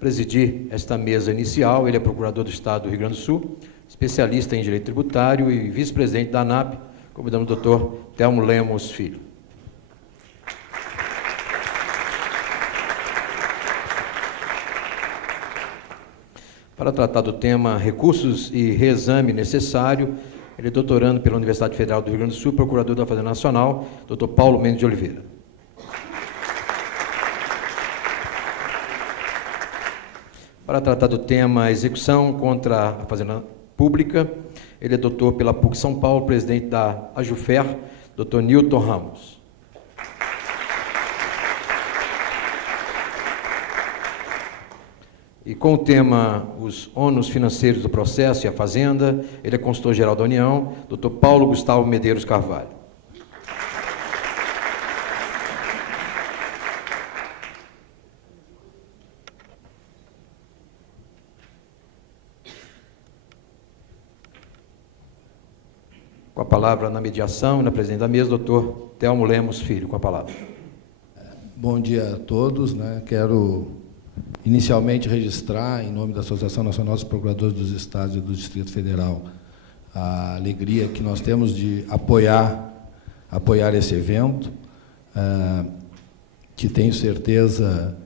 presidir esta mesa inicial. Ele é procurador do Estado do Rio Grande do Sul, especialista em direito tributário e vice-presidente da ANAP. Convidamos o doutor Telmo Lemos Filho. Para tratar do tema recursos e reexame necessário, ele é doutorando pela Universidade Federal do Rio Grande do Sul, procurador da Fazenda Nacional, doutor Paulo Mendes de Oliveira. Para tratar do tema execução contra a Fazenda Pública, ele é doutor pela PUC São Paulo, presidente da AJUFER, doutor Nilton Ramos. E com o tema os ônus financeiros do processo e a Fazenda, ele é consultor-geral da União, doutor Paulo Gustavo Medeiros Carvalho. Com a palavra na mediação e na presidência da mesa, doutor Telmo Lemos Filho, com a palavra. Bom dia a todos, Quero inicialmente registrar, em nome da Associação Nacional dos Procuradores dos Estados e do Distrito Federal, a alegria que nós temos de apoiar esse evento, que tenho certeza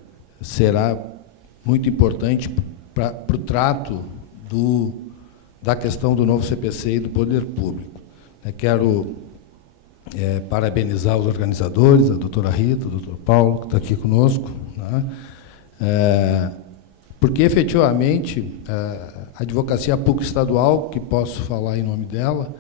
será muito importante para o trato da questão do novo CPC e do poder público. Quero parabenizar os organizadores, a doutora Rita, o doutor Paulo, que está aqui conosco, porque, efetivamente, a advocacia pública estadual, que posso falar em nome dela,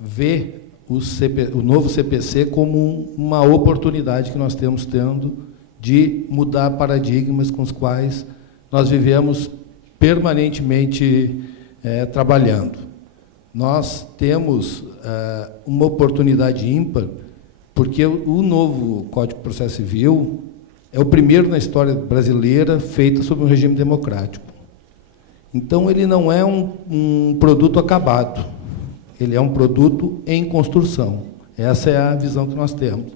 vê o novo CPC como uma oportunidade que nós temos tendo de mudar paradigmas com os quais nós vivemos permanentemente trabalhando. Nós temos uma oportunidade ímpar, porque o novo Código de Processo Civil é o primeiro na história brasileira feito sob um regime democrático. Então, ele não é um produto acabado, ele é um produto em construção. Essa é a visão que nós temos.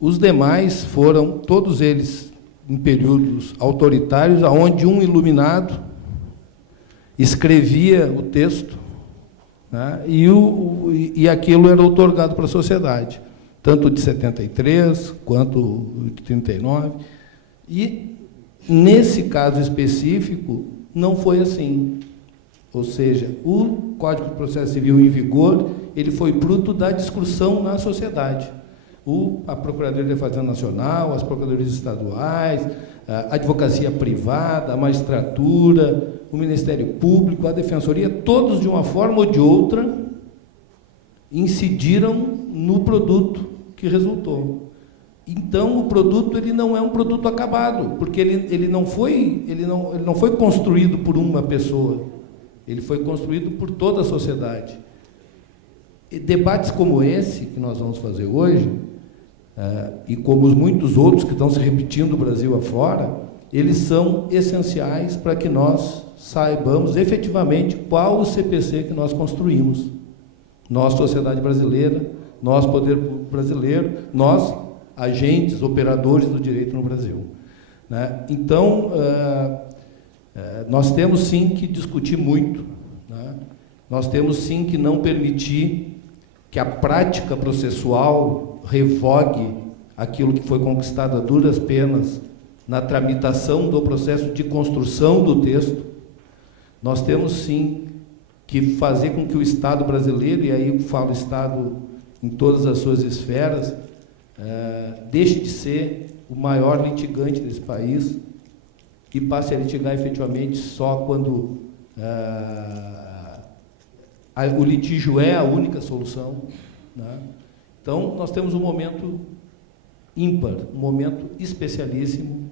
Os demais foram, todos eles, em períodos autoritários, onde um iluminado escrevia o texto, e aquilo era outorgado para a sociedade, tanto de 73 quanto de 39. E, nesse caso específico, não foi assim. Ou seja, o Código de Processo Civil em vigor, ele foi fruto da discussão na sociedade. A Procuradoria da Fazenda Nacional, as Procuradorias Estaduais, a advocacia privada, a magistratura, o Ministério Público, a Defensoria, todos, de uma forma ou de outra, incidiram no produto que resultou. Então, o produto ele não é um produto acabado, porque ele não foi construído por uma pessoa, ele foi construído por toda a sociedade. E debates como esse que nós vamos fazer hoje, e como os muitos outros que estão se repetindo do Brasil afora, eles são essenciais para que nós saibamos efetivamente qual o CPC que nós construímos. Nós, sociedade brasileira, nós, poder público brasileiro, nós, agentes, operadores do direito no Brasil. Então, nós temos, sim, que discutir muito. Nós temos, sim, que não permitir que a prática processual revogue aquilo que foi conquistado a duras penas na tramitação do processo de construção do texto. Nós temos, sim, que fazer com que o Estado brasileiro, e aí eu falo Estado em todas as suas esferas, deixe de ser o maior litigante desse país e passe a litigar efetivamente só quando o litígio é a única solução. Então, nós temos um momento ímpar, um momento especialíssimo,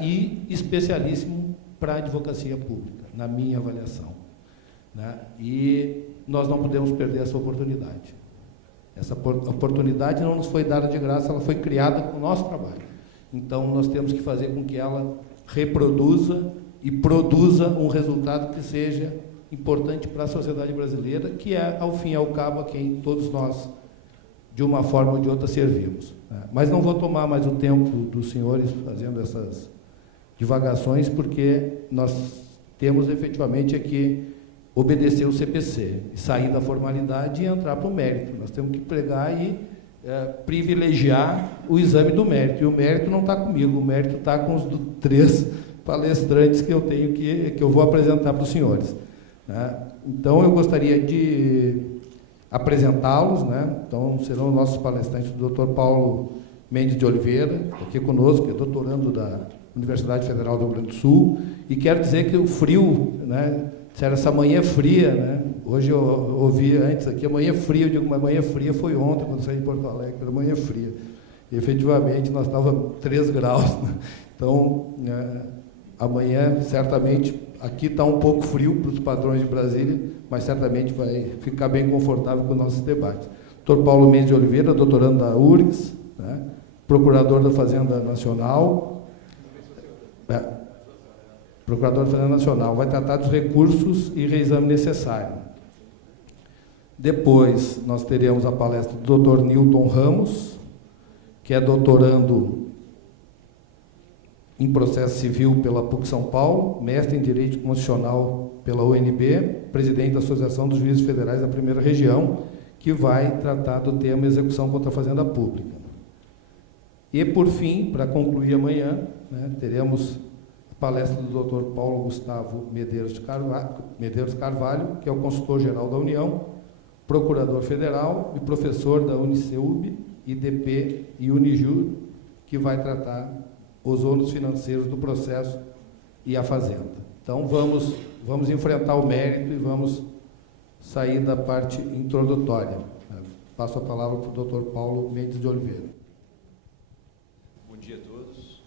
e especialíssimo para a advocacia pública, na minha avaliação. E nós não podemos perder essa oportunidade. Essa oportunidade não nos foi dada de graça, ela foi criada com o nosso trabalho. Então, nós temos que fazer com que ela reproduza e produza um resultado que seja importante para a sociedade brasileira, que é, ao fim e ao cabo, a quem todos nós de uma forma ou de outra, servimos. Mas não vou tomar mais o tempo dos senhores fazendo essas divagações, porque nós temos efetivamente que obedecer o CPC, sair da formalidade e entrar para o mérito. Nós temos que pregar e privilegiar o exame do mérito. E o mérito não está comigo, o mérito está com os 3 palestrantes que eu tenho que eu vou apresentar para os senhores. Então, eu gostaria de apresentá-los, Então, serão nossos palestrantes, o Dr. Paulo Mendes de Oliveira, aqui conosco, que é doutorando da Universidade Federal do Rio Grande do Sul, e quero dizer que o frio, disseram, essa manhã fria, Hoje eu ouvi antes aqui, amanhã fria, eu digo, mas amanhã fria foi ontem, quando saí de Porto Alegre, era manhã fria. E, efetivamente, nós estávamos 3 graus, Então, amanhã, certamente, aqui está um pouco frio para os padrões de Brasília, mas certamente vai ficar bem confortável com os nossos debates. Dr. Paulo Mendes de Oliveira, doutorando da URGS, procurador da Fazenda Nacional, procurador da Fazenda Nacional, vai tratar dos recursos e reexame necessário. Depois, nós teremos a palestra do Dr. Newton Ramos, que é doutorando em processo civil pela PUC São Paulo, mestre em Direito Constitucional pela UNB, presidente da Associação dos Juízes Federais da Primeira Região, que vai tratar do tema execução contra a Fazenda Pública. E, por fim, para concluir amanhã, teremos a palestra do Dr. Paulo Gustavo Medeiros Carvalho, que é o consultor-geral da União, procurador federal e professor da Uniceub, IDP e Unijur, que vai tratar os ônus financeiros do processo e a Fazenda. Então, vamos enfrentar o mérito e vamos sair da parte introdutória. Passo a palavra para o Dr. Paulo Mendes de Oliveira. Bom dia a todos.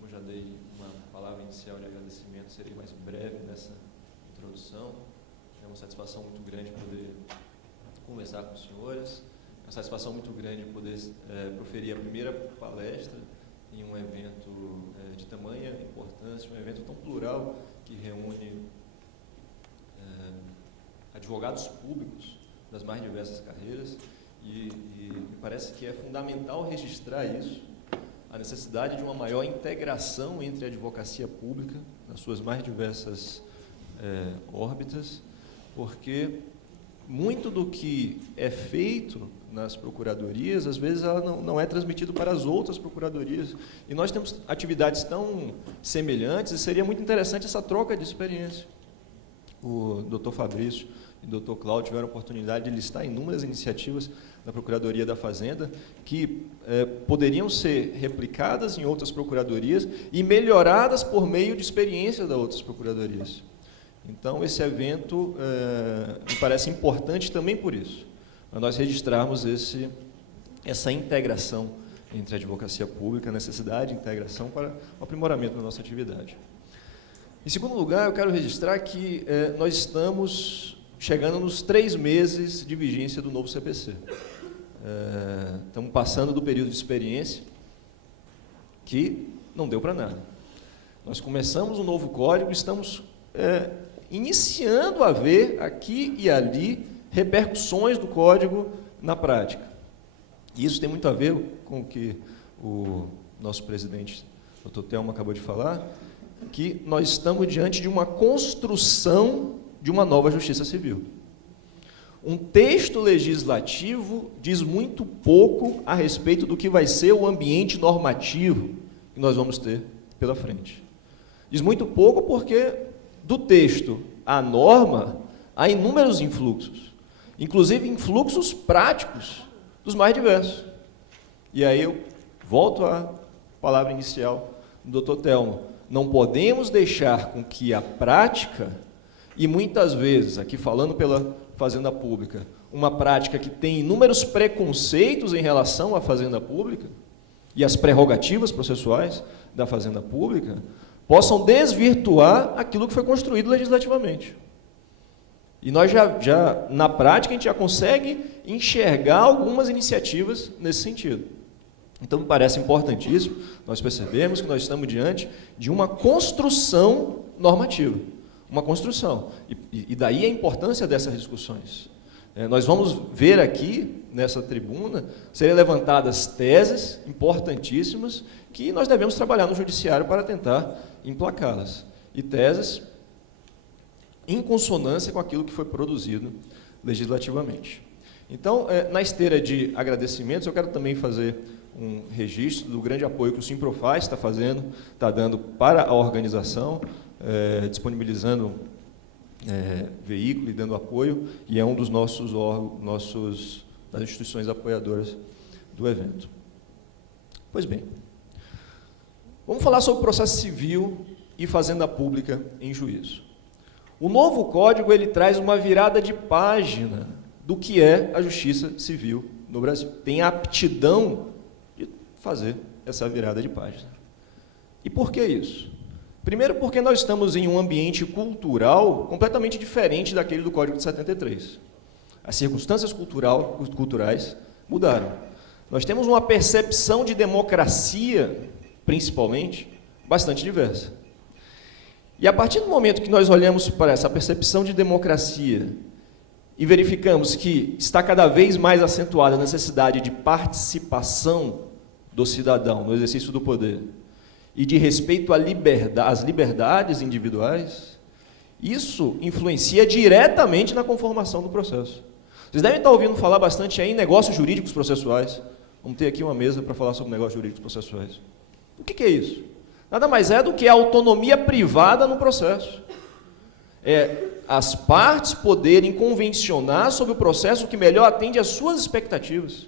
Como já dei uma palavra inicial de agradecimento, serei mais breve nessa introdução. É uma satisfação muito grande poder conversar com os senhores. É uma satisfação muito grande poder proferir a primeira palestra em um evento de tamanha importância, um evento tão plural que reúne advogados públicos das mais diversas carreiras e me parece que é fundamental registrar isso, a necessidade de uma maior integração entre a advocacia pública nas suas mais diversas órbitas, porque muito do que é feito nas procuradorias, às vezes ela não é transmitido para as outras procuradorias. E nós temos atividades tão semelhantes e seria muito interessante essa troca de experiência. O Dr. Fabrício e o Dr. Cláudio tiveram a oportunidade de listar inúmeras iniciativas da Procuradoria da Fazenda que poderiam ser replicadas em outras procuradorias e melhoradas por meio de experiência das outras procuradorias. Então, esse evento me parece importante também por isso, para nós registrarmos essa integração entre a advocacia pública, a necessidade de integração para o aprimoramento da nossa atividade. Em segundo lugar, eu quero registrar que nós estamos chegando nos 3 meses de vigência do novo CPC. Estamos passando do período de experiência, que não deu para nada. Nós começamos um novo código, estamos iniciando a ver aqui e ali repercussões do código na prática. E isso tem muito a ver com o que o nosso presidente, Dr. Telmo, acabou de falar, que nós estamos diante de uma construção de uma nova justiça civil. Um texto legislativo diz muito pouco a respeito do que vai ser o ambiente normativo que nós vamos ter pela frente. Diz muito pouco porque do texto à norma, há inúmeros influxos, inclusive influxos práticos dos mais diversos. E aí eu volto à palavra inicial do Dr. Telmo. Não podemos deixar com que a prática, e muitas vezes, aqui falando pela Fazenda Pública, uma prática que tem inúmeros preconceitos em relação à Fazenda Pública e às prerrogativas processuais da Fazenda Pública, possam desvirtuar aquilo que foi construído legislativamente. E nós na prática, a gente já consegue enxergar algumas iniciativas nesse sentido. Então, me parece importantíssimo nós percebermos que nós estamos diante de uma construção normativa. Uma construção. E daí a importância dessas discussões. Nós vamos ver aqui, nessa tribuna, serem levantadas teses importantíssimas que nós devemos trabalhar no judiciário para tentar emplacá-las. E teses em consonância com aquilo que foi produzido legislativamente. Então, na esteira de agradecimentos, eu quero também fazer um registro do grande apoio que o Simprofaz está fazendo, está dando para a organização, disponibilizando veículo e dando apoio, e é um dos nossos órgãos, das instituições apoiadoras do evento. Pois bem, vamos falar sobre processo civil e fazenda pública em juízo. O novo código ele traz uma virada de página do que é a justiça civil no Brasil. Tem a aptidão de fazer essa virada de página. E por que isso? Primeiro porque nós estamos em um ambiente cultural completamente diferente daquele do Código de 73. As circunstâncias culturais mudaram. Nós temos uma percepção de democracia, principalmente, bastante diversa. E a partir do momento que nós olhamos para essa percepção de democracia e verificamos que está cada vez mais acentuada a necessidade de participação do cidadão no exercício do poder e de respeito às liberdades individuais, isso influencia diretamente na conformação do processo. Vocês devem estar ouvindo falar bastante aí em negócios jurídicos processuais. Vamos ter aqui uma mesa para falar sobre negócios jurídicos processuais. O que é isso? Nada mais é do que a autonomia privada no processo. As partes poderem convencionar sobre o processo que melhor atende às suas expectativas.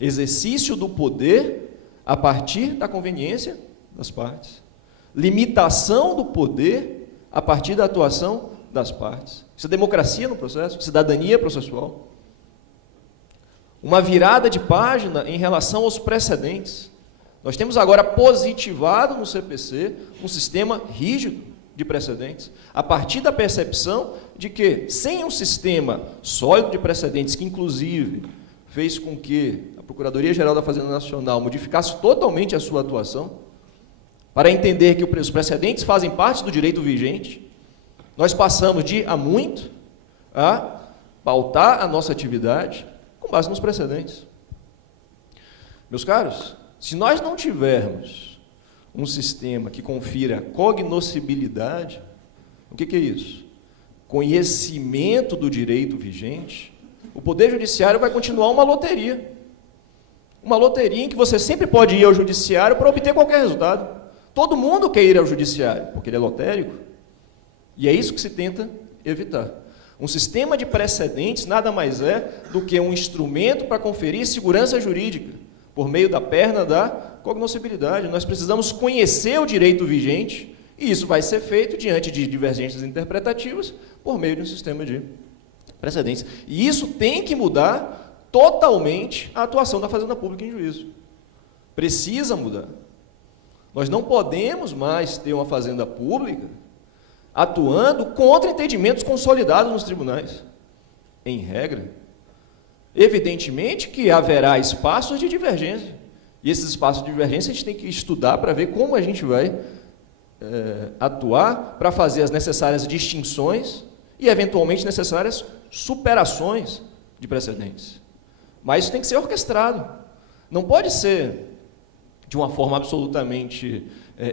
Exercício do poder a partir da conveniência das partes. Limitação do poder a partir da atuação das partes. Isso é democracia no processo, cidadania processual. Uma virada de página em relação aos precedentes. Nós temos agora positivado no CPC um sistema rígido de precedentes, a partir da percepção de que, sem um sistema sólido de precedentes, que inclusive fez com que a Procuradoria-Geral da Fazenda Nacional modificasse totalmente a sua atuação, para entender que os precedentes fazem parte do direito vigente, nós passamos de, há muito, a pautar a nossa atividade com base nos precedentes. Meus caros, se nós não tivermos um sistema que confira cognoscibilidade, o que é isso? Conhecimento do direito vigente, o Poder Judiciário vai continuar uma loteria. Uma loteria em que você sempre pode ir ao Judiciário para obter qualquer resultado. Todo mundo quer ir ao Judiciário, porque ele é lotérico, e é isso que se tenta evitar. Um sistema de precedentes nada mais é do que um instrumento para conferir segurança jurídica, por meio da perna da cognoscibilidade. Nós precisamos conhecer o direito vigente, e isso vai ser feito diante de divergências interpretativas, por meio de um sistema de precedentes. E isso tem que mudar totalmente a atuação da Fazenda Pública em juízo. Precisa mudar. Nós não podemos mais ter uma Fazenda Pública atuando contra entendimentos consolidados nos tribunais. Em regra, evidentemente que haverá espaços de divergência. E esses espaços de divergência a gente tem que estudar para ver como a gente vai atuar para fazer as necessárias distinções e, eventualmente, necessárias superações de precedentes. Mas isso tem que ser orquestrado. Não pode ser de uma forma absolutamente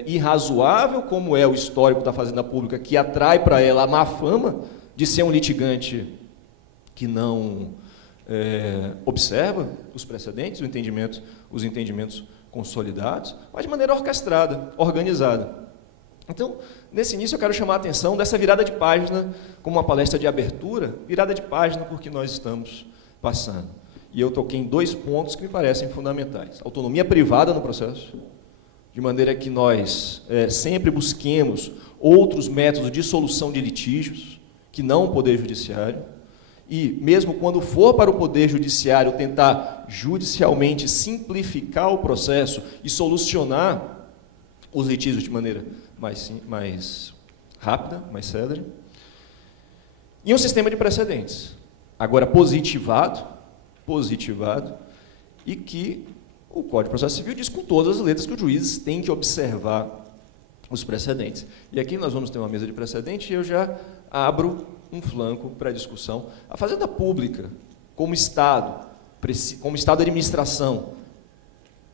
irrazoável, como é o histórico da Fazenda Pública, que atrai para ela a má fama de ser um litigante que não observa os precedentes, os entendimentos consolidados, mas de maneira orquestrada, organizada. Então, nesse início eu quero chamar a atenção dessa virada de página, como uma palestra de abertura, virada de página por que nós estamos passando. E eu toquei em 2 pontos que me parecem fundamentais. Autonomia privada no processo, de maneira que nós sempre busquemos outros métodos de solução de litígios, que não o Poder Judiciário, e mesmo quando for para o Poder Judiciário tentar judicialmente simplificar o processo e solucionar os litígios de maneira mais rápida, mais célere. E um sistema de precedentes, agora positivado, e que o Código de Processo Civil diz com todas as letras que os juízes têm que observar os precedentes. E aqui nós vamos ter uma mesa de precedente e eu já abro um flanco para a discussão. A Fazenda Pública, como Estado administração,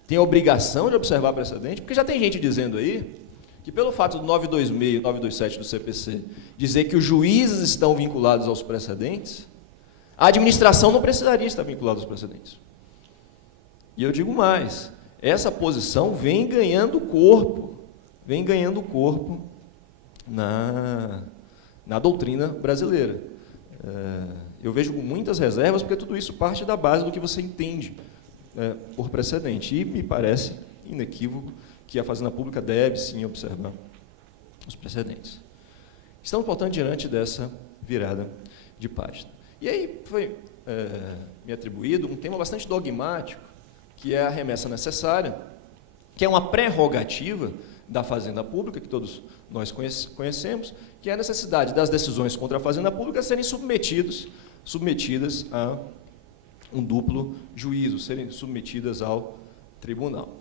tem a obrigação de observar precedente, porque já tem gente dizendo aí que pelo fato do 926 e 927 do CPC dizer que os juízes estão vinculados aos precedentes, a administração não precisaria estar vinculada aos precedentes. E eu digo mais, essa posição vem ganhando corpo na doutrina brasileira. Eu vejo com muitas reservas, porque tudo isso parte da base do que você entende por precedente. E me parece inequívoco que a Fazenda Pública deve, sim, observar os precedentes. Estamos, portanto, diante dessa virada de página. E aí foi me atribuído um tema bastante dogmático, que é a remessa necessária, que é uma prerrogativa da Fazenda Pública, que todos nós conhecemos, que é a necessidade das decisões contra a Fazenda Pública serem submetidas a um duplo juízo, serem submetidas ao tribunal.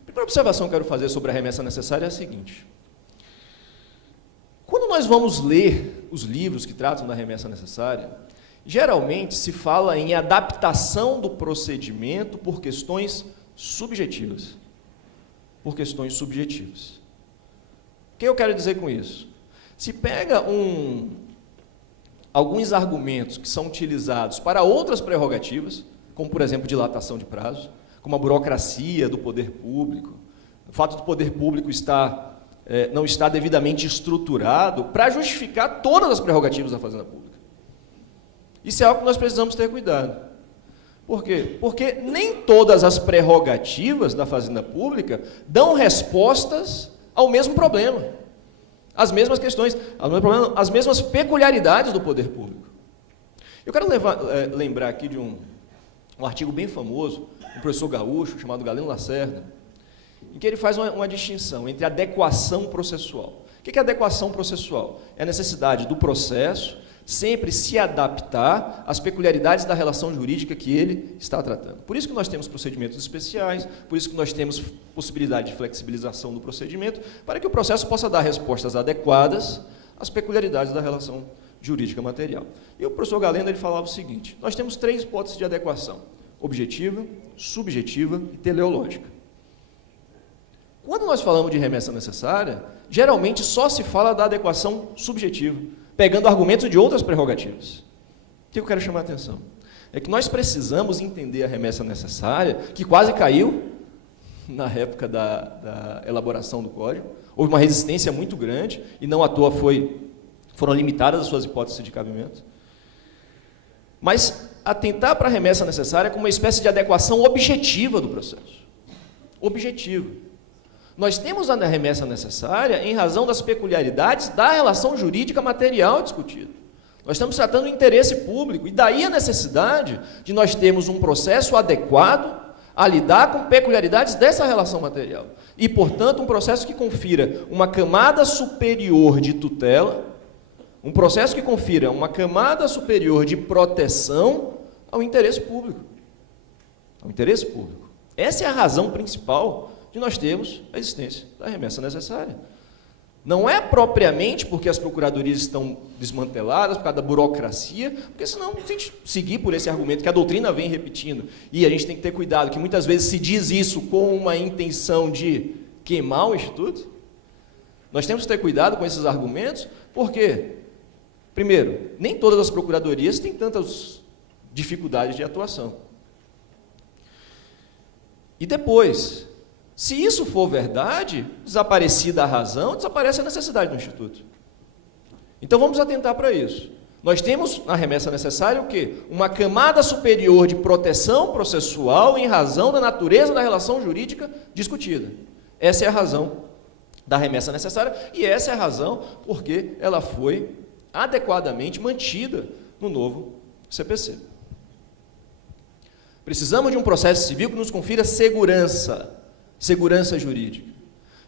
A primeira observação que eu quero fazer sobre a remessa necessária é a seguinte. Quando nós vamos ler os livros que tratam da remessa necessária, geralmente se fala em adaptação do procedimento por questões subjetivas. O que eu quero dizer com isso? Se pega alguns argumentos que são utilizados para outras prerrogativas, como, por exemplo, dilatação de prazos, como a burocracia do poder público, o fato do poder público não estar devidamente estruturado para justificar todas as prerrogativas da Fazenda Pública. Isso é algo que nós precisamos ter cuidado. Por quê? Porque nem todas as prerrogativas da Fazenda Pública dão respostas ao mesmo problema, às mesmas questões, às mesmas peculiaridades do poder público. Eu quero lembrar aqui de um artigo bem famoso, do professor gaúcho, chamado Galeno Lacerda, em que ele faz uma distinção entre adequação processual. O que é adequação processual? É a necessidade do processo sempre se adaptar às peculiaridades da relação jurídica que ele está tratando. Por isso que nós temos procedimentos especiais, por isso que nós temos possibilidade de flexibilização do procedimento, para que o processo possa dar respostas adequadas às peculiaridades da relação jurídica material. E o professor Galeno ele falava o seguinte, nós temos 3 hipóteses de adequação, objetiva, subjetiva e teleológica. Quando nós falamos de remessa necessária, geralmente só se fala da adequação subjetiva, pegando argumentos de outras prerrogativas. O que eu quero chamar a atenção? É que nós precisamos entender a remessa necessária, que quase caiu na época da elaboração do Código. Houve uma resistência muito grande, e não à toa foram limitadas as suas hipóteses de cabimento. Mas atentar para a remessa necessária como uma espécie de adequação objetiva do processo. Objetiva. Nós temos a remessa necessária em razão das peculiaridades da relação jurídica material discutida. Nós estamos tratando do interesse público, e daí a necessidade de nós termos um processo adequado a lidar com peculiaridades dessa relação material. E, portanto, um processo que confira uma camada superior de tutela, um processo que confira uma camada superior de proteção ao interesse público. Ao interesse público. Essa é a razão principal de nós termos a existência da remessa necessária. Não é propriamente porque as procuradorias estão desmanteladas, por causa da burocracia, porque senão, se a gente seguir por esse argumento que a doutrina vem repetindo, e a gente tem que ter cuidado, que muitas vezes se diz isso com uma intenção de queimar o Instituto, nós temos que ter cuidado com esses argumentos, porque, primeiro, nem todas as procuradorias têm tantas dificuldades de atuação. E depois, se isso for verdade, desaparecida a razão, desaparece a necessidade do Instituto. Então vamos atentar para isso. Nós temos na remessa necessária o quê? Uma camada superior de proteção processual em razão da natureza da relação jurídica discutida. Essa é a razão da remessa necessária e essa é a razão porque ela foi adequadamente mantida no novo CPC. Precisamos de um processo civil que nos confira segurança jurídica.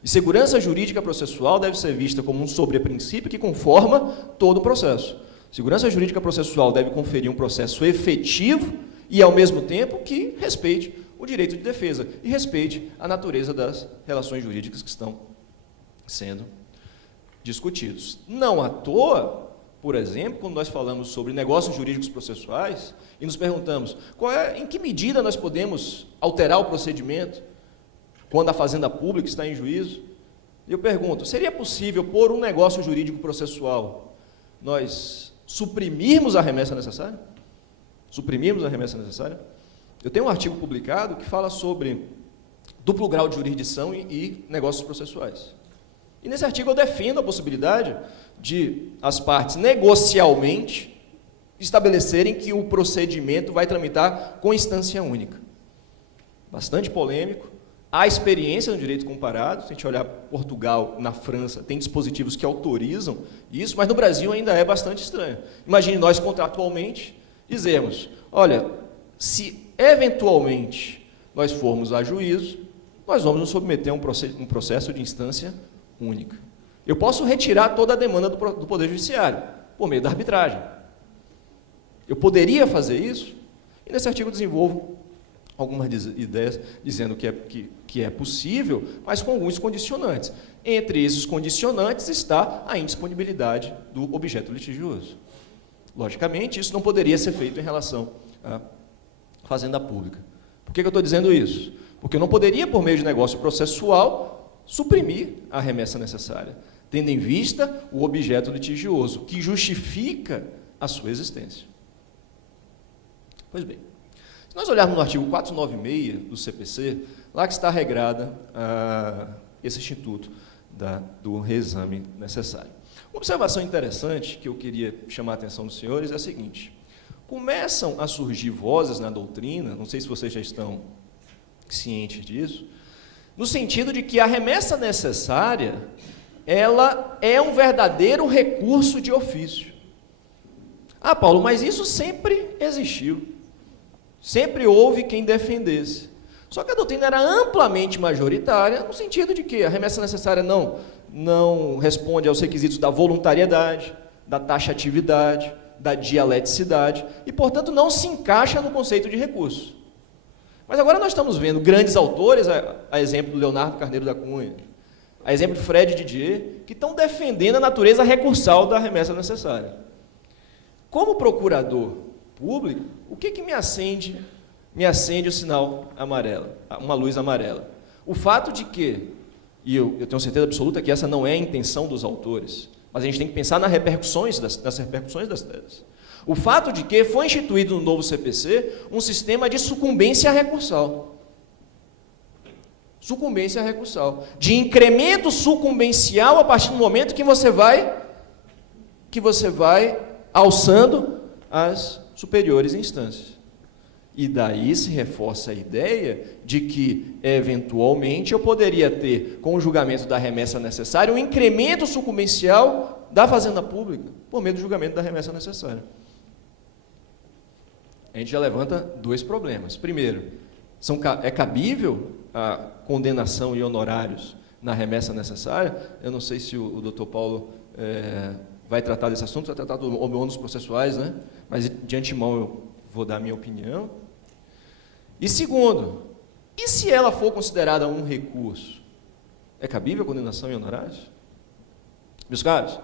E segurança jurídica processual deve ser vista como um sobreprincípio que conforma todo o processo. Segurança jurídica processual deve conferir um processo efetivo e, ao mesmo tempo, que respeite o direito de defesa e respeite a natureza das relações jurídicas que estão sendo discutidos. Não à toa, por exemplo, quando nós falamos sobre negócios jurídicos processuais e nos perguntamos em que medida nós podemos alterar o procedimento quando a fazenda pública está em juízo, eu pergunto, seria possível, por um negócio jurídico processual, nós suprimirmos a remessa necessária? Suprimirmos a remessa necessária? Eu tenho um artigo publicado que fala sobre duplo grau de jurisdição e negócios processuais. E nesse artigo eu defendo a possibilidade de as partes negocialmente estabelecerem que o procedimento vai tramitar com instância única. Bastante polêmico. Há experiência no direito comparado, se a gente olhar Portugal, na França, tem dispositivos que autorizam isso, mas no Brasil ainda é bastante estranho. Imagine nós contratualmente dizermos, olha, se eventualmente nós formos a juízo, nós vamos nos submeter a um processo de instância única. Eu posso retirar toda a demanda do Poder Judiciário, por meio da arbitragem. Eu poderia fazer isso, e nesse artigo desenvolvo algumas ideias dizendo que é possível, mas com alguns condicionantes. Entre esses condicionantes está a indisponibilidade do objeto litigioso. Logicamente, isso não poderia ser feito em relação à fazenda pública. Por que eu estou dizendo isso? Porque eu não poderia, por meio de negócio processual, suprimir a remessa necessária, tendo em vista o objeto litigioso, que justifica a sua existência. Pois bem, se nós olharmos no artigo 496 do CPC, lá que está regrada esse instituto do reexame necessário. Uma observação interessante que eu queria chamar a atenção dos senhores é a seguinte: começam a surgir vozes na doutrina, não sei se vocês já estão cientes disso, no sentido de que a remessa necessária, ela é um verdadeiro recurso de ofício. Ah, Paulo, mas isso sempre existiu. Sempre houve quem defendesse. Só que a doutrina era amplamente majoritária, no sentido de que a remessa necessária não responde aos requisitos da voluntariedade, da taxatividade, da dialeticidade, e, portanto, não se encaixa no conceito de recurso. Mas agora nós estamos vendo grandes autores, a exemplo do Leonardo Carneiro da Cunha, a exemplo de Fred Didier, que estão defendendo a natureza recursal da remessa necessária. Como procurador público, o que me acende o sinal amarelo, uma luz amarela? O fato de que, e eu tenho certeza absoluta que essa não é a intenção dos autores, mas a gente tem que pensar nas repercussões das repercussões das teses. O fato de que foi instituído no novo CPC um sistema de sucumbência recursal. Sucumbência recursal. De incremento sucumbencial a partir do momento que você vai alçando as superiores instâncias. E daí se reforça a ideia de que, eventualmente, eu poderia ter, com o julgamento da remessa necessária, um incremento sucumbencial da fazenda pública, por meio do julgamento da remessa necessária. A gente já levanta dois problemas. Primeiro, é cabível a condenação e honorários na remessa necessária? Eu não sei se o doutor Paulo vai tratar desse assunto, vai tratar dos ônus processuais, né? Mas de antemão eu vou dar a minha opinião. E segundo, e se ela for considerada um recurso? É cabível a condenação em honorários? Meus caros,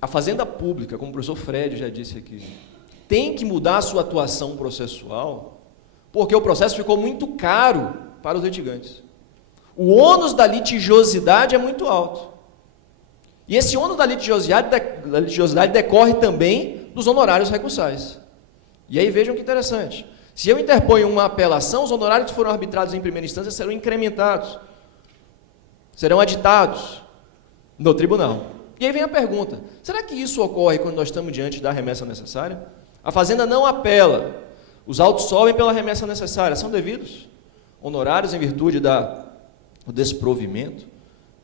a fazenda pública, como o professor Fred já disse aqui, tem que mudar a sua atuação processual, porque o processo ficou muito caro para os litigantes. O ônus da litigiosidade é muito alto. E esse ônus da litigiosidade decorre também dos honorários recursais. E aí vejam que interessante. Se eu interponho uma apelação, os honorários que foram arbitrados em primeira instância serão incrementados, serão aditados no tribunal. E aí vem a pergunta: será que isso ocorre quando nós estamos diante da remessa necessária? A fazenda não apela, os autos sobem pela remessa necessária, são devidos honorários em virtude do desprovimento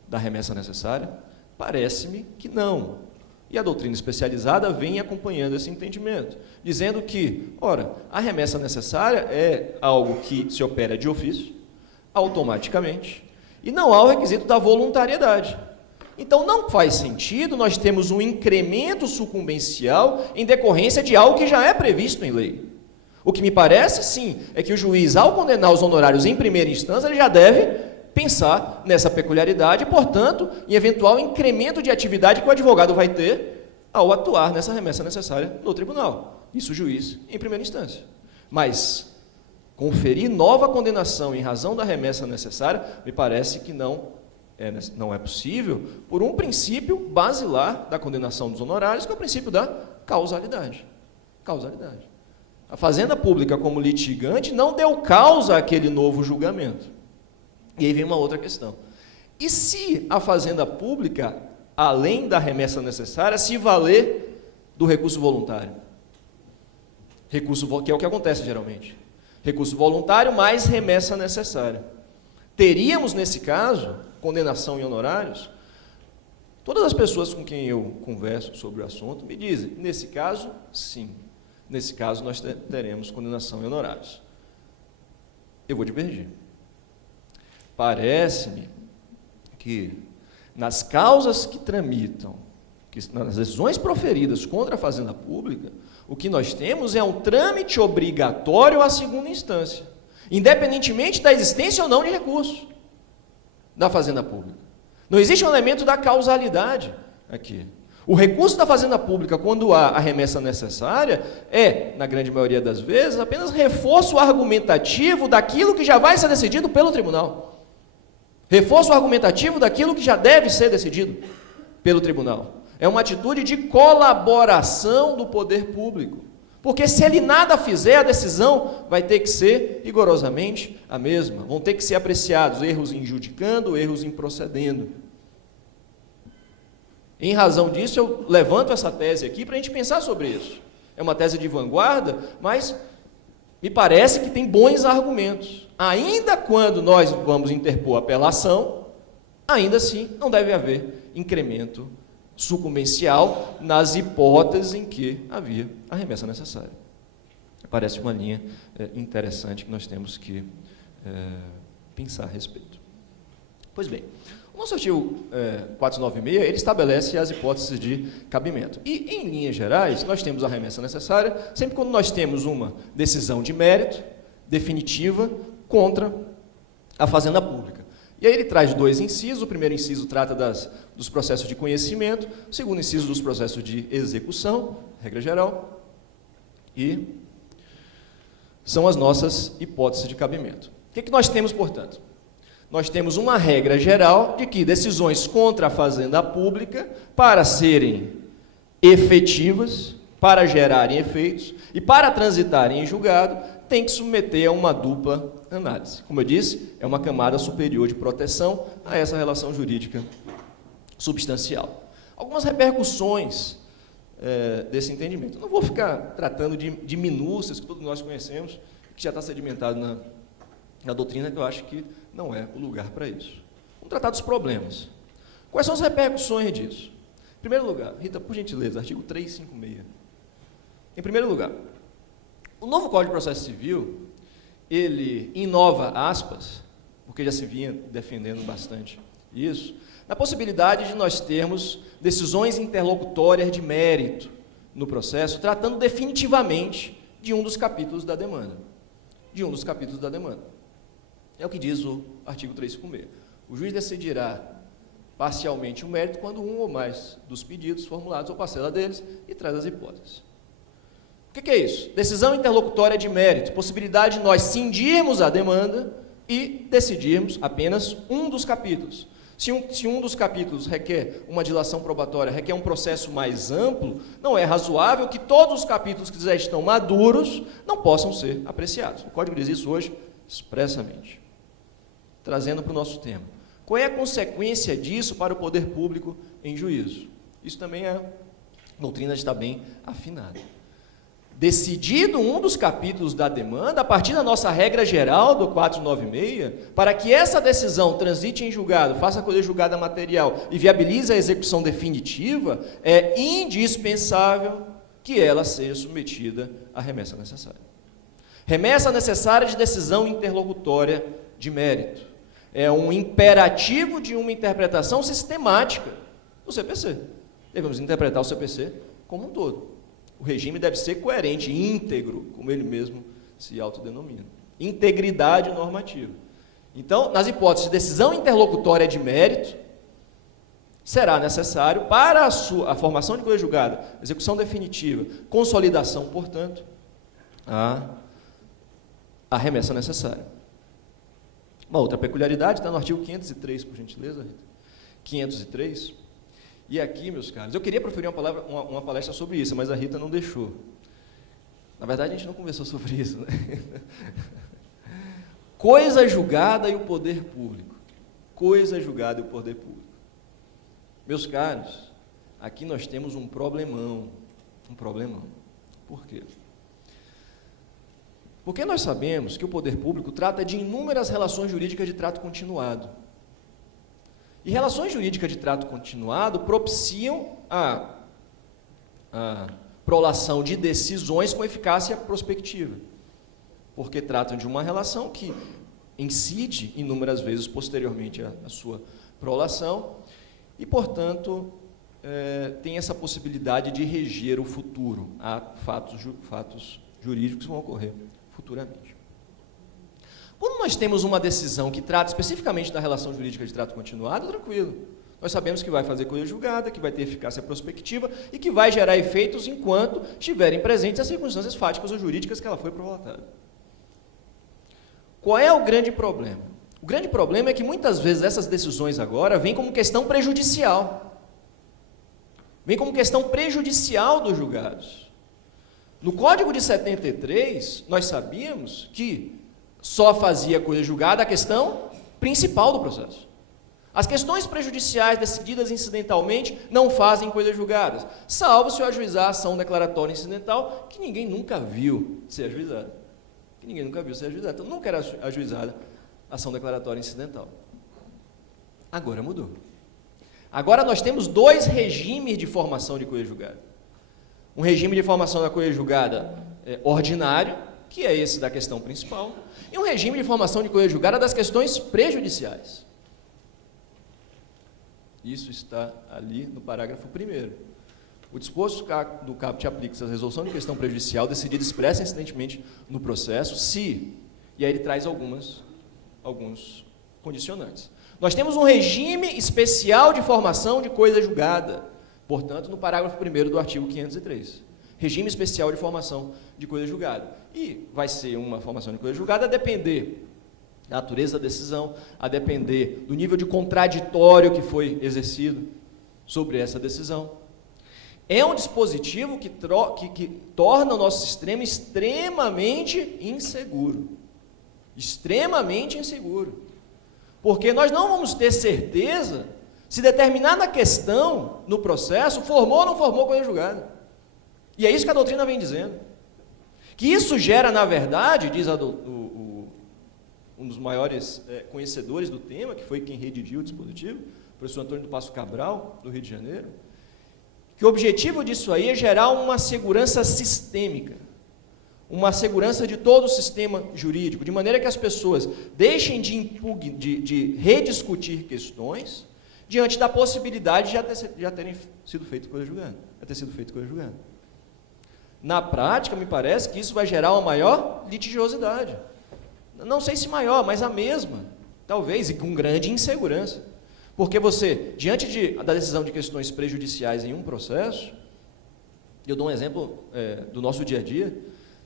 da remessa necessária? Parece-me que não. E a doutrina especializada vem acompanhando esse entendimento, dizendo que, ora, a remessa necessária é algo que se opera de ofício, automaticamente, e não há o requisito da voluntariedade. Então, não faz sentido nós termos um incremento sucumbencial em decorrência de algo que já é previsto em lei. O que me parece, sim, é que o juiz, ao condenar os honorários em primeira instância, ele já deve pensar nessa peculiaridade e, portanto, em eventual incremento de atividade que o advogado vai ter ao atuar nessa remessa necessária no tribunal. Isso o juiz em primeira instância. Mas conferir nova condenação em razão da remessa necessária, me parece que não é possível por um princípio basilar da condenação dos honorários, que é o princípio da causalidade. Causalidade. A Fazenda Pública, como litigante, não deu causa àquele novo julgamento. E aí vem uma outra questão. E se a Fazenda Pública, além da remessa necessária, se valer do recurso voluntário? Que é o que acontece geralmente. Recurso voluntário mais remessa necessária. Teríamos, nesse caso, condenação em honorários? Todas as pessoas com quem eu converso sobre o assunto me dizem, nesse caso, sim. Nesse caso, nós teremos condenação em honorários. Eu vou divergir. Parece-me que nas causas que tramitam, nas decisões proferidas contra a Fazenda Pública, o que nós temos é um trâmite obrigatório à segunda instância, independentemente da existência ou não de recurso da Fazenda Pública. Não existe um elemento da causalidade aqui. O recurso da Fazenda Pública, quando há a remessa necessária, na grande maioria das vezes, apenas reforço argumentativo daquilo que já vai ser decidido pelo tribunal. Reforço argumentativo daquilo que já deve ser decidido pelo tribunal. É uma atitude de colaboração do poder público. Porque se ele nada fizer, a decisão vai ter que ser rigorosamente a mesma. Vão ter que ser apreciados erros em judicando, erros em procedendo. Em razão disso, eu levanto essa tese aqui para a gente pensar sobre isso. É uma tese de vanguarda, mas me parece que tem bons argumentos. Ainda quando nós vamos interpor apelação, ainda assim não deve haver incremento sucumbencial nas hipóteses em que havia a remessa necessária. Parece uma linha interessante que nós temos que pensar a respeito. Pois bem, o nosso artigo 496, ele estabelece as hipóteses de cabimento. E, em linhas gerais, nós temos a remessa necessária sempre quando nós temos uma decisão de mérito definitiva contra a Fazenda Pública. E aí ele traz dois incisos. O primeiro inciso trata dos processos de conhecimento, o segundo inciso dos processos de execução, regra geral, e são as nossas hipóteses de cabimento. O que nós temos, portanto? Nós temos uma regra geral de que decisões contra a Fazenda Pública, para serem efetivas, para gerarem efeitos e para transitarem em julgado, tem que submeter a uma dupla análise. Como eu disse, é uma camada superior de proteção a essa relação jurídica substancial. Algumas repercussões desse entendimento. Eu não vou ficar tratando de minúcias que todos nós conhecemos, que já está sedimentado na doutrina, que eu acho que não é o lugar para isso. Vamos tratar dos problemas. Quais são as repercussões disso? Em primeiro lugar, Rita, por gentileza, artigo 356. Em primeiro lugar, o novo Código de Processo Civil, ele inova, aspas, porque já se vinha defendendo bastante isso, na possibilidade de nós termos decisões interlocutórias de mérito no processo, tratando definitivamente de um dos capítulos da demanda. É o que diz o artigo 356. O juiz decidirá parcialmente o mérito quando um ou mais dos pedidos formulados ou parcela deles e traz as hipóteses. O que é isso? Decisão interlocutória de mérito, possibilidade de nós cindirmos a demanda e decidirmos apenas um dos capítulos. Se um dos capítulos requer uma dilação probatória, requer um processo mais amplo, não é razoável que todos os capítulos que já estão maduros não possam ser apreciados. O Código diz isso hoje expressamente. Trazendo para o nosso tema. Qual é a consequência disso para o poder público em juízo? Isso também a doutrina está bem afinada. Decidido um dos capítulos da demanda, a partir da nossa regra geral do 496, para que essa decisão transite em julgado, faça a colher julgada material e viabilize a execução definitiva, é indispensável que ela seja submetida à remessa necessária. Remessa necessária de decisão interlocutória de mérito. É um imperativo de uma interpretação sistemática do CPC. Devemos interpretar o CPC como um todo. O regime deve ser coerente, íntegro, como ele mesmo se autodenomina. Integridade normativa. Então, nas hipóteses de decisão interlocutória de mérito, será necessário, para a formação de coisa julgada, execução definitiva, consolidação, portanto, a remessa necessária. Uma outra peculiaridade está no artigo 503, por gentileza, Rita. 503. E aqui, meus caros, eu queria proferir uma palestra sobre isso, mas a Rita não deixou. Na verdade, a gente não conversou sobre isso, né? Coisa julgada e o poder público. Coisa julgada e o poder público. Meus caros, aqui nós temos um problemão. Um problemão. Por quê? Porque nós sabemos que o poder público trata de inúmeras relações jurídicas de trato continuado. E relações jurídicas de trato continuado propiciam a prolação de decisões com eficácia prospectiva, porque tratam de uma relação que incide inúmeras vezes posteriormente a sua prolação e, portanto, tem essa possibilidade de reger o futuro. Há fatos jurídicos que vão ocorrer futuramente. Quando nós temos uma decisão que trata especificamente da relação jurídica de trato continuado, tranquilo. Nós sabemos que vai fazer coisa julgada, que vai ter eficácia prospectiva e que vai gerar efeitos enquanto estiverem presentes as circunstâncias fáticas ou jurídicas que ela foi prolatada. Qual é o grande problema? O grande problema é que muitas vezes essas decisões agora vêm como questão prejudicial. Vêm como questão prejudicial dos julgados. No Código de 73, nós sabíamos que só fazia coisa julgada a questão principal do processo. As questões prejudiciais decididas incidentalmente não fazem coisas julgadas, salvo se eu ajuizar a ação declaratória incidental, que ninguém nunca viu ser ajuizada. Então, nunca era ajuizada a ação declaratória incidental. Agora mudou. Agora nós temos dois regimes de formação de coisa julgada. Um regime de formação da coisa julgada ordinário, que é esse da questão principal, e um regime de formação de coisa julgada das questões prejudiciais. Isso está ali no parágrafo 1º. O disposto do caput aplica-se à resolução de questão prejudicial decidida expressa incidentemente no processo, se, e aí ele traz alguns condicionantes. Nós temos um regime especial de formação de coisa julgada, portanto, no parágrafo 1º do artigo 503. Regime especial de formação de coisa julgada. E vai ser uma formação de coisa julgada a depender da natureza da decisão, a depender do nível de contraditório que foi exercido sobre essa decisão. É um dispositivo que torna o nosso sistema extremamente inseguro. Extremamente inseguro. Porque nós não vamos ter certeza se determinada questão no processo formou ou não formou coisa julgada. E é isso que a doutrina vem dizendo. Que isso gera, na verdade, diz um dos maiores conhecedores do tema, que foi quem redigiu o dispositivo, o professor Antônio do Passo Cabral, do Rio de Janeiro, que o objetivo disso aí é gerar uma segurança sistêmica, uma segurança de todo o sistema jurídico, de maneira que as pessoas deixem de rediscutir questões diante da possibilidade de já terem sido feito coisa julgada, Na prática, me parece que isso vai gerar uma maior litigiosidade. Não sei se maior, mas a mesma, talvez, e com grande insegurança. Porque você, diante da decisão de questões prejudiciais em um processo, eu dou um exemplo do nosso dia a dia,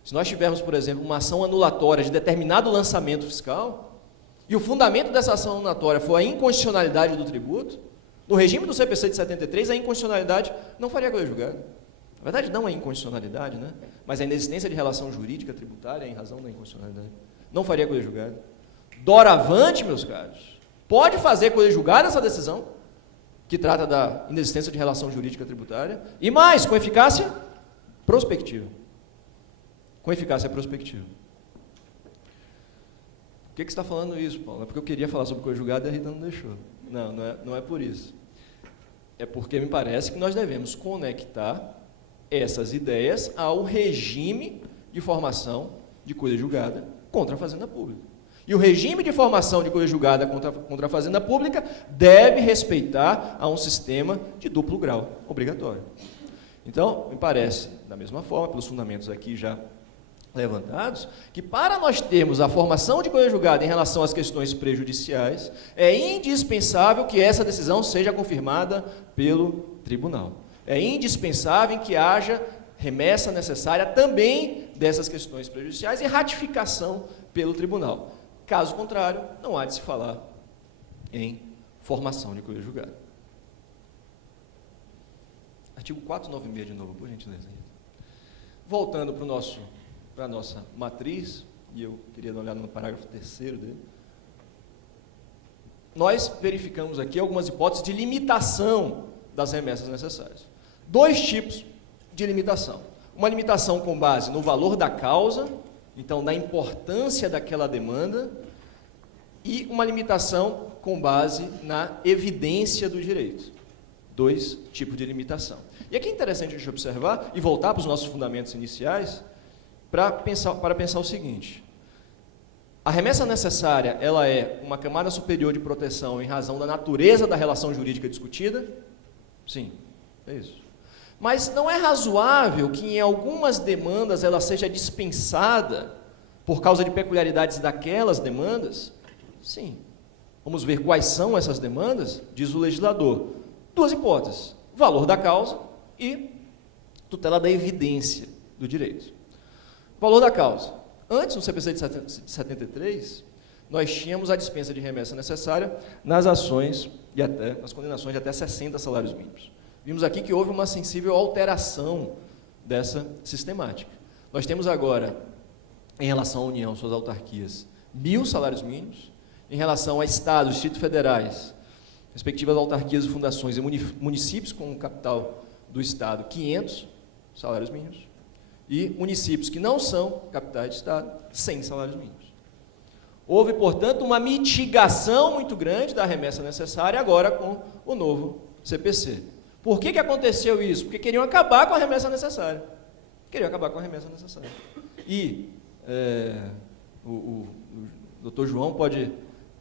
se nós tivermos, por exemplo, uma ação anulatória de determinado lançamento fiscal, e o fundamento dessa ação anulatória for a inconstitucionalidade do tributo, no regime do CPC de 73, a inconstitucionalidade não faria coisa julgada. Na verdade, não é inconstitucionalidade, né? Mas a inexistência de relação jurídica tributária em razão da inconstitucionalidade. Não faria coisa julgada. Doravante, meus caros, pode fazer coisa julgada essa decisão, que trata da inexistência de relação jurídica tributária, e mais, com eficácia prospectiva. Com eficácia prospectiva. Por que você está falando isso, Paulo? É porque eu queria falar sobre coisa julgada e a Rita não deixou. Não é por isso. É porque me parece que nós devemos conectar essas ideias ao regime de formação de coisa julgada contra a Fazenda Pública. E o regime de formação de coisa julgada contra a Fazenda Pública deve respeitar a um sistema de duplo grau obrigatório. Então, me parece, da mesma forma, pelos fundamentos aqui já levantados, que para nós termos a formação de coisa julgada em relação às questões prejudiciais, é indispensável que essa decisão seja confirmada pelo tribunal. É indispensável que haja remessa necessária também dessas questões prejudiciais e ratificação pelo tribunal. Caso contrário, não há de se falar em formação de coisa julgada. Artigo 496 de novo, por gentileza. Voltando para a nossa matriz, e eu queria dar uma olhada no parágrafo 3º dele, nós verificamos aqui algumas hipóteses de limitação das remessas necessárias. 2 tipos de limitação. Uma limitação com base no valor da causa, então na importância daquela demanda, e uma limitação com base na evidência do direito. 2 tipos de limitação. E aqui é interessante a gente observar e voltar para os nossos fundamentos iniciais para pensar o seguinte: a remessa necessária, ela é uma camada superior de proteção em razão da natureza da relação jurídica discutida? Sim, é isso. Mas não é razoável que em algumas demandas ela seja dispensada por causa de peculiaridades daquelas demandas? Sim. Vamos ver quais são essas demandas? Diz o legislador. 2 hipóteses: valor da causa e tutela da evidência do direito. Valor da causa. Antes, no CPC de 73, nós tínhamos a dispensa de remessa necessária nas ações e até nas condenações de até 60 salários mínimos. Vimos aqui que houve uma sensível alteração dessa sistemática. Nós temos agora, em relação à União, suas autarquias, 1.000 salários mínimos, em relação a Estados, Distritos Federais, respectivas autarquias e fundações e municípios com capital do Estado, 500 salários mínimos, e municípios que não são capitais de Estado, 100 salários mínimos. Houve, portanto, uma mitigação muito grande da remessa necessária agora com o novo CPC. Por que aconteceu isso? Porque queriam acabar com a remessa necessária. Queriam acabar com a remessa necessária. E o doutor João pode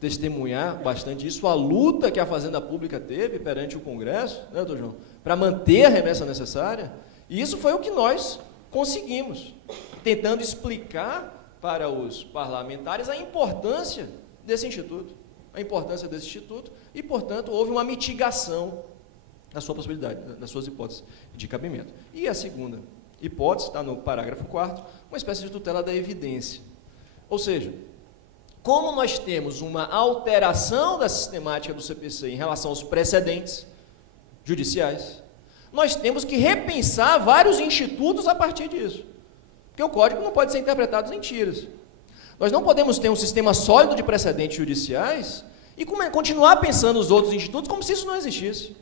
testemunhar bastante isso, a luta que a Fazenda Pública teve perante o Congresso, né, doutor João, para manter a remessa necessária, e isso foi o que nós conseguimos, tentando explicar para os parlamentares a importância desse instituto, e, portanto, houve uma mitigação da sua possibilidade, das suas hipóteses de cabimento. E a segunda hipótese, está no parágrafo 4º, uma espécie de tutela da evidência. Ou seja, como nós temos uma alteração da sistemática do CPC em relação aos precedentes judiciais, nós temos que repensar vários institutos a partir disso. Porque o Código não pode ser interpretado em tiras. Nós não podemos ter um sistema sólido de precedentes judiciais e continuar pensando os outros institutos como se isso não existisse.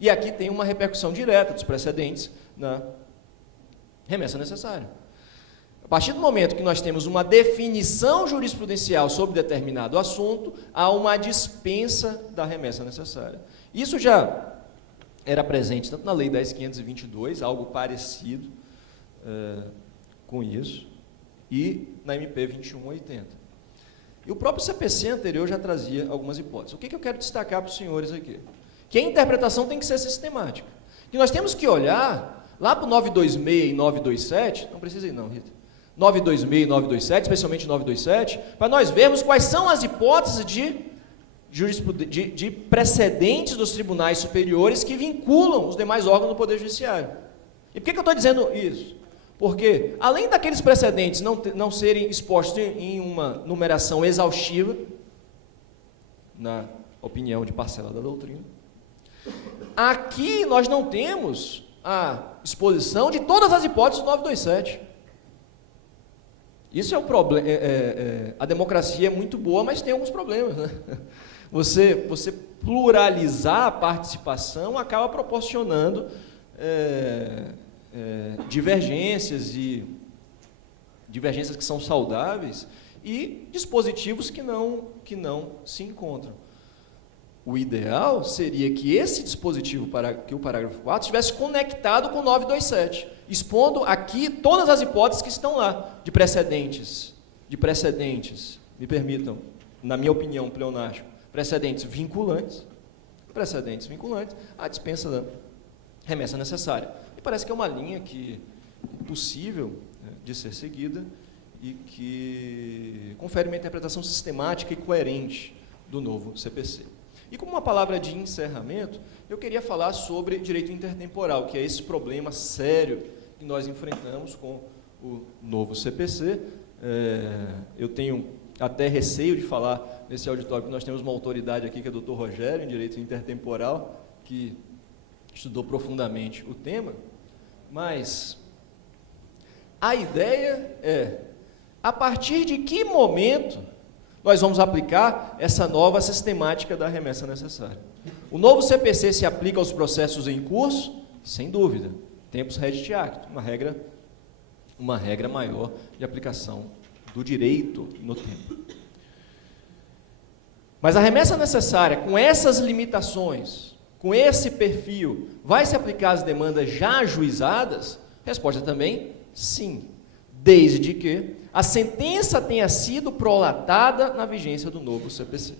E aqui tem uma repercussão direta dos precedentes na remessa necessária. A partir do momento que nós temos uma definição jurisprudencial sobre determinado assunto, há uma dispensa da remessa necessária. Isso já era presente tanto na Lei 10.522, algo parecido com isso, e na MP 2180. E o próprio CPC anterior já trazia algumas hipóteses. O que eu quero destacar para os senhores aqui? Que a interpretação tem que ser sistemática. Que nós temos que olhar lá para o 926 e 927, não precisa ir não, Rita, 926 e 927, especialmente 927, para nós vermos quais são as hipóteses de precedentes dos tribunais superiores que vinculam os demais órgãos do Poder Judiciário. E por que eu estou dizendo isso? Porque, além daqueles precedentes não serem expostos em uma numeração exaustiva, na opinião de parcela da doutrina, aqui nós não temos a exposição de todas as hipóteses do 927. Isso é o problema. A democracia é muito boa, mas tem alguns problemas, né? Você pluralizar a participação acaba proporcionando divergências que são saudáveis e dispositivos que não se encontram. O ideal seria que esse dispositivo, que o parágrafo 4, estivesse conectado com o 927, expondo aqui todas as hipóteses que estão lá, de precedentes, me permitam, na minha opinião, pleonástico, precedentes vinculantes, a dispensa da remessa necessária. Me parece que é uma linha que é possível de ser seguida e que confere uma interpretação sistemática e coerente do novo CPC. E como uma palavra de encerramento, eu queria falar sobre direito intertemporal, que é esse problema sério que nós enfrentamos com o novo CPC. Eu tenho até receio de falar nesse auditório, porque nós temos uma autoridade aqui, que é o Dr. Rogério, em direito intertemporal, que estudou profundamente o tema, mas a ideia é, a partir de que momento nós vamos aplicar essa nova sistemática da remessa necessária? O novo CPC se aplica aos processos em curso? Sem dúvida. Tempus regit actum, uma regra maior de aplicação do direito no tempo. Mas a remessa necessária, com essas limitações, com esse perfil, vai se aplicar às demandas já ajuizadas? Resposta também, sim. Desde que a sentença tenha sido prolatada na vigência do novo CPC.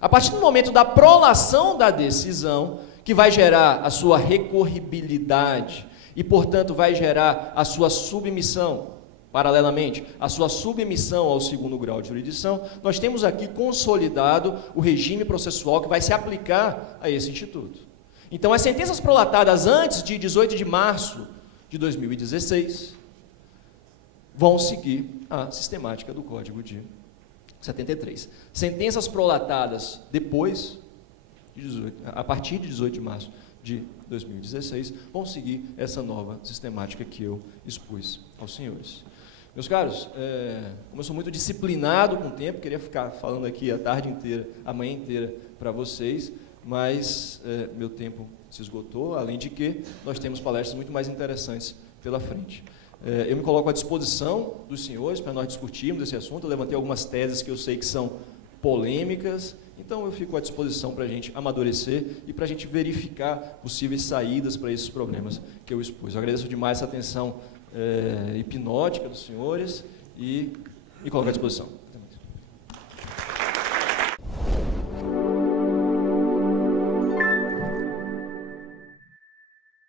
A partir do momento da prolação da decisão, que vai gerar a sua recorribilidade e, portanto, vai gerar a sua submissão, paralelamente, a sua submissão ao segundo grau de jurisdição, nós temos aqui consolidado o regime processual que vai se aplicar a esse instituto. Então, as sentenças prolatadas antes de 18 de março de 2016 vão seguir a sistemática do Código de 73. Sentenças prolatadas depois, a partir de 18 de março de 2016, vão seguir essa nova sistemática que eu expus aos senhores. Meus caros, como eu sou muito disciplinado com o tempo, queria ficar falando aqui a tarde inteira, a manhã inteira para vocês, mas meu tempo se esgotou, além de que nós temos palestras muito mais interessantes pela frente. Eu me coloco à disposição dos senhores para nós discutirmos esse assunto. Eu levantei algumas teses que eu sei que são polêmicas, então eu fico à disposição para a gente amadurecer e para a gente verificar possíveis saídas para esses problemas que eu expus. Eu agradeço demais essa atenção hipnótica dos senhores e me coloco à disposição.